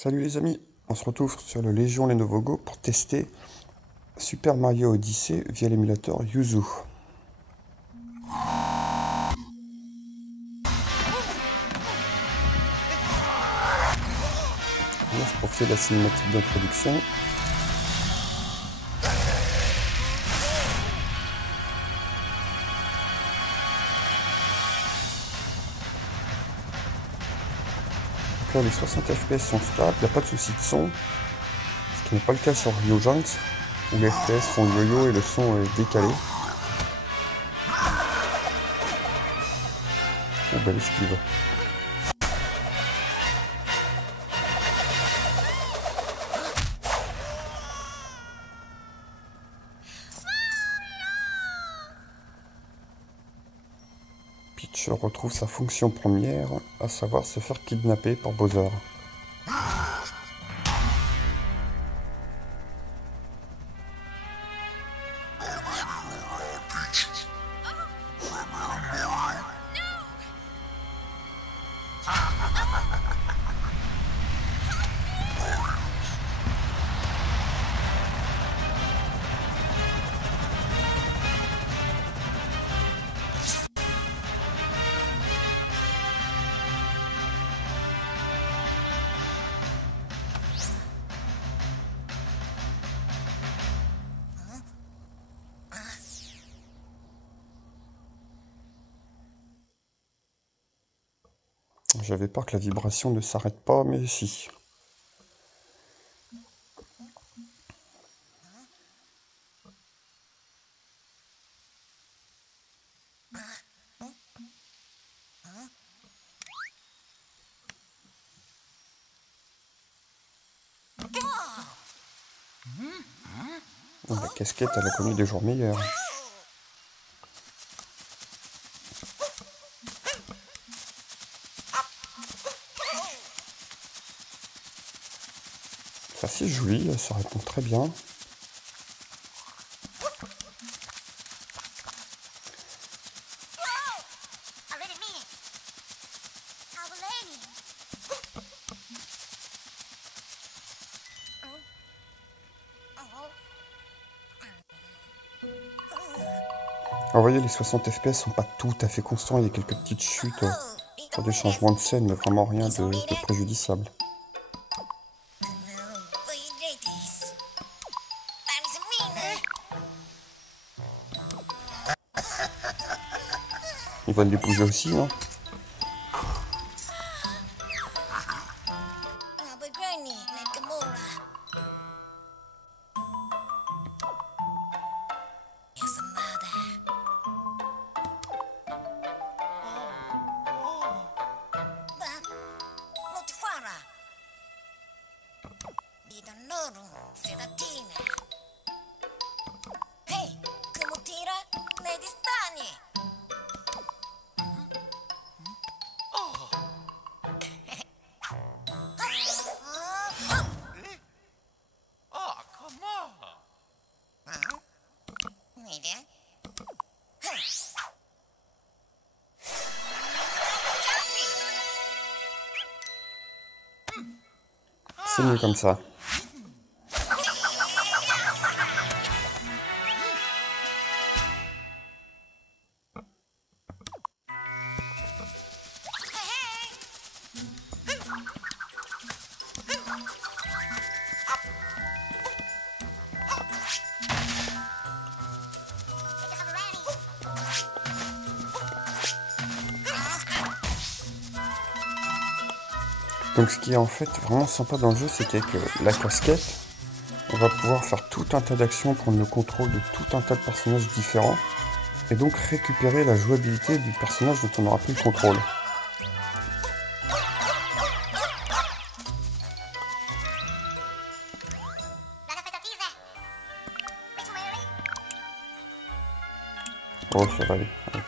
Salut les amis, on se retrouve sur le Légion Lenovo Go pour tester Super Mario Odyssey via l'émulateur Yuzu. On va se profiter de la cinématique d'introduction. Donc là, les 60 FPS sont stables, il n'y a pas de souci de son, ce qui n'est pas le cas sur Rio Junks, où les FPS font yo-yo et le son est décalé. Oh, belle esquive. Peach retrouve sa fonction première, à savoir se faire kidnapper par Bowser. J'avais peur que la vibration ne s'arrête pas, mais si. La casquette, elle a connu des jours meilleurs. C'est assez joli, ça répond très bien. Alors, vous voyez, les 60 FPS sont pas tout à fait constants, il y a quelques petites chutes sur des changements de scène, mais vraiment rien de préjudiciable. Ils veulent les bouger aussi, non? C'est mieux comme ça. Donc ce qui est en fait vraiment sympa dans le jeu, c'est qu'avec la casquette, on va pouvoir faire tout un tas d'actions, prendre le contrôle de tout un tas de personnages différents, et donc récupérer la jouabilité du personnage dont on n'aura plus le contrôle. Oh, ça va aller. Allez.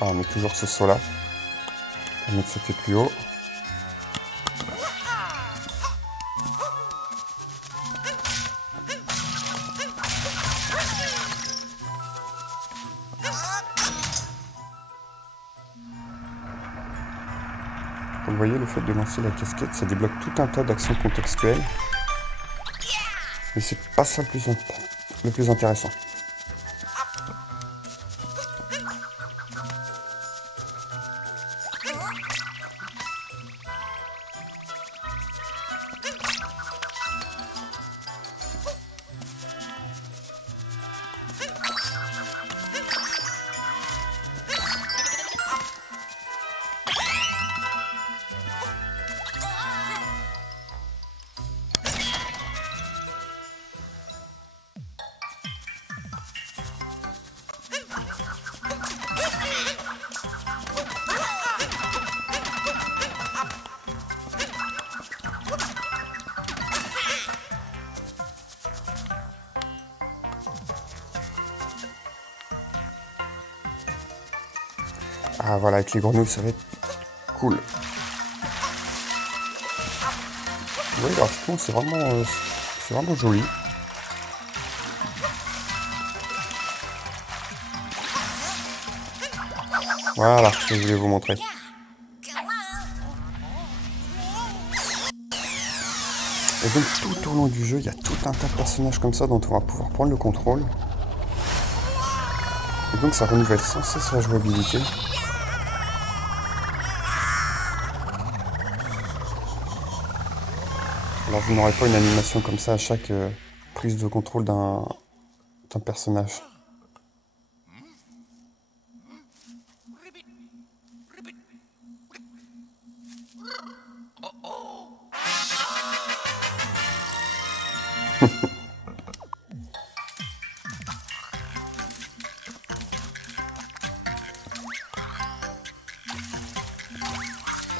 Ah, on met toujours ce saut là. On va mettre ça plus haut. Vous voyez, le fait de lancer la casquette, ça débloque tout un tas d'actions contextuelles. Mais c'est pas ça le plus intéressant. Ah voilà, avec les grenouilles, ça va être cool. Oui, graphiquement, c'est vraiment joli. Voilà, je voulais vous montrer. Et donc tout au long du jeu, il y a tout un tas de personnages comme ça dont on va pouvoir prendre le contrôle. Et donc ça renouvelle sans cesse la jouabilité. Alors vous n'aurez pas une animation comme ça à chaque prise de contrôle d'un personnage.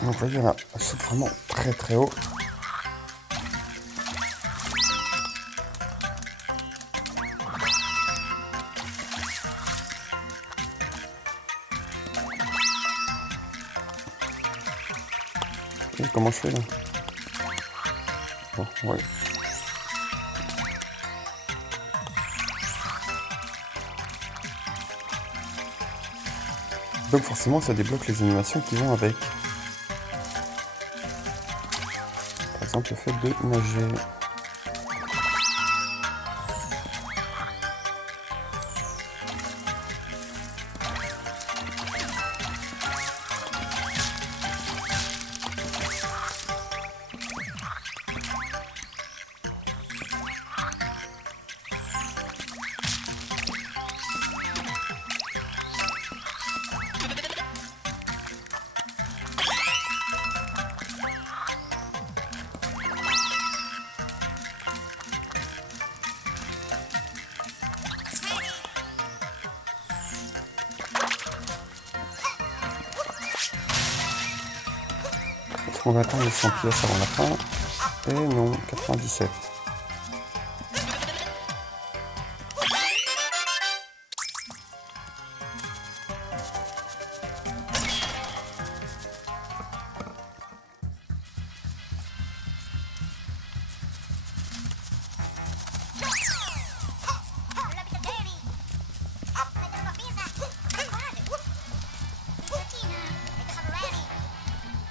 Donc vous voyez là, elle saute vraiment très très haut. Et comment je fais là? Bon, ouais. Donc forcément ça débloque les animations qui vont avec. Par exemple le fait de nager. On va atteindre les 100 pièces avant la fin. Et non, 97.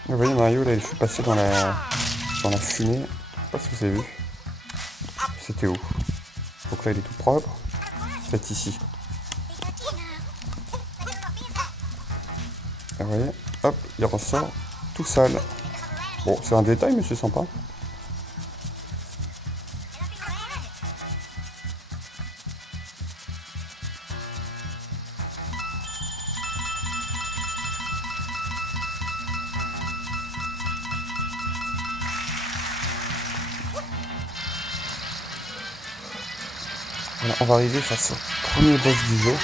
Vous voyez Mario là, je suis passé dans la fumée. Je sais pas si vous avez vu. C'était où? Donc là il est tout propre. C'est ici. Et vous voyez, hop, il ressort tout sale. Bon, c'est un détail mais c'est sympa. Voilà, on va arriver face au premier boss du jeu,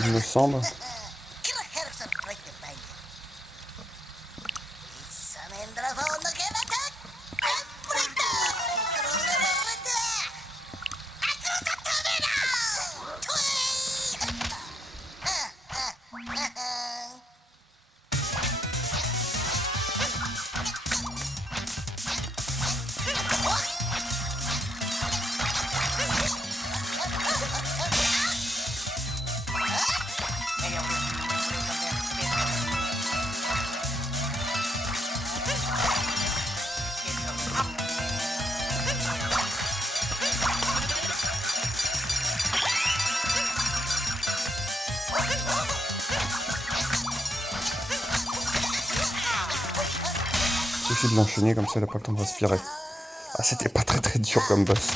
il me semble. suffit de l'enchaîner, comme ça elle n'a pas le temps de respirer. Ah, c'était pas très dur comme boss.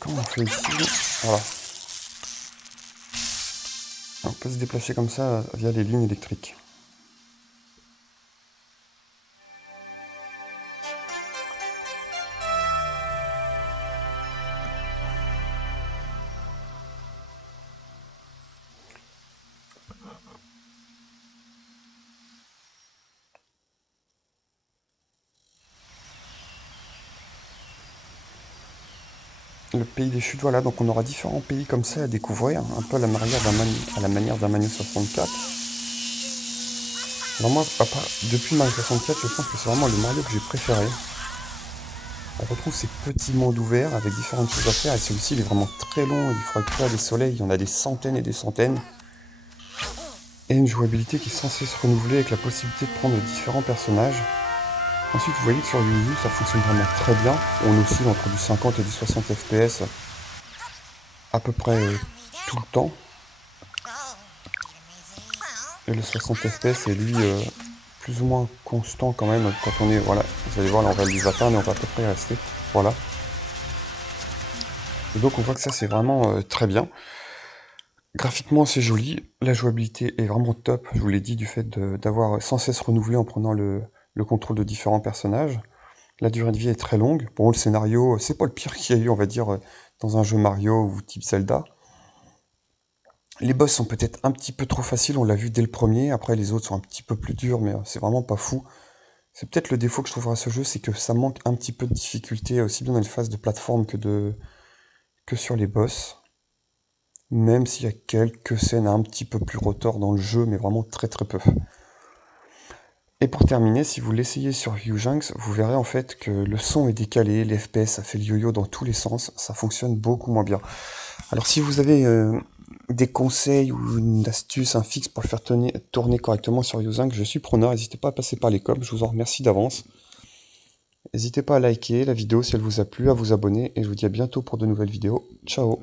Comment on fait ici? Voilà. On peut se déplacer comme ça via les lignes électriques. Le pays des chutes, voilà, donc on aura différents pays comme ça à découvrir, un peu à la manière d'un Mario 64. Alors moi, depuis Mario 64, je pense que c'est vraiment le Mario que j'ai préféré. On retrouve ces petits mondes ouverts avec différentes choses à faire, et celui-ci il est vraiment très long, il faudra créer des soleils, il y en a des centaines et des centaines. Et une jouabilité qui est censée se renouveler avec la possibilité de prendre différents personnages. Ensuite, vous voyez que sur Wii U, ça fonctionne vraiment très bien. On oscille entre du 50 et du 60 FPS à peu près tout le temps. Et le 60 FPS est lui plus ou moins constant quand même quand on est... Voilà, vous allez voir, là on va les atteindre et on va à peu près y rester. Voilà. Et donc on voit que ça c'est vraiment très bien. Graphiquement c'est joli, la jouabilité est vraiment top, je vous l'ai dit, du fait d'avoir sans cesse renouvelé en prenant le contrôle de différents personnages. La durée de vie est très longue. Bon, le scénario, c'est pas le pire qu'il y a eu, on va dire, dans un jeu Mario ou type Zelda. Les boss sont peut-être un petit peu trop faciles, on l'a vu dès le premier. Après, les autres sont un petit peu plus durs, mais c'est vraiment pas fou. C'est peut-être le défaut que je trouverai à ce jeu, c'est que ça manque un petit peu de difficulté, aussi bien dans les phases de plateforme que sur les boss. Même s'il y a quelques scènes un petit peu plus retors dans le jeu, mais vraiment très peu. Et pour terminer, si vous l'essayez sur Ujinx, vous verrez en fait que le son est décalé, les FPS ça fait le yo-yo dans tous les sens, ça fonctionne beaucoup moins bien. Alors si vous avez des conseils ou une astuce, un fixe pour le faire tourner correctement sur Ujinx, je suis preneur, n'hésitez pas à passer par les coms, je vous en remercie d'avance. N'hésitez pas à liker la vidéo si elle vous a plu, à vous abonner, et je vous dis à bientôt pour de nouvelles vidéos. Ciao!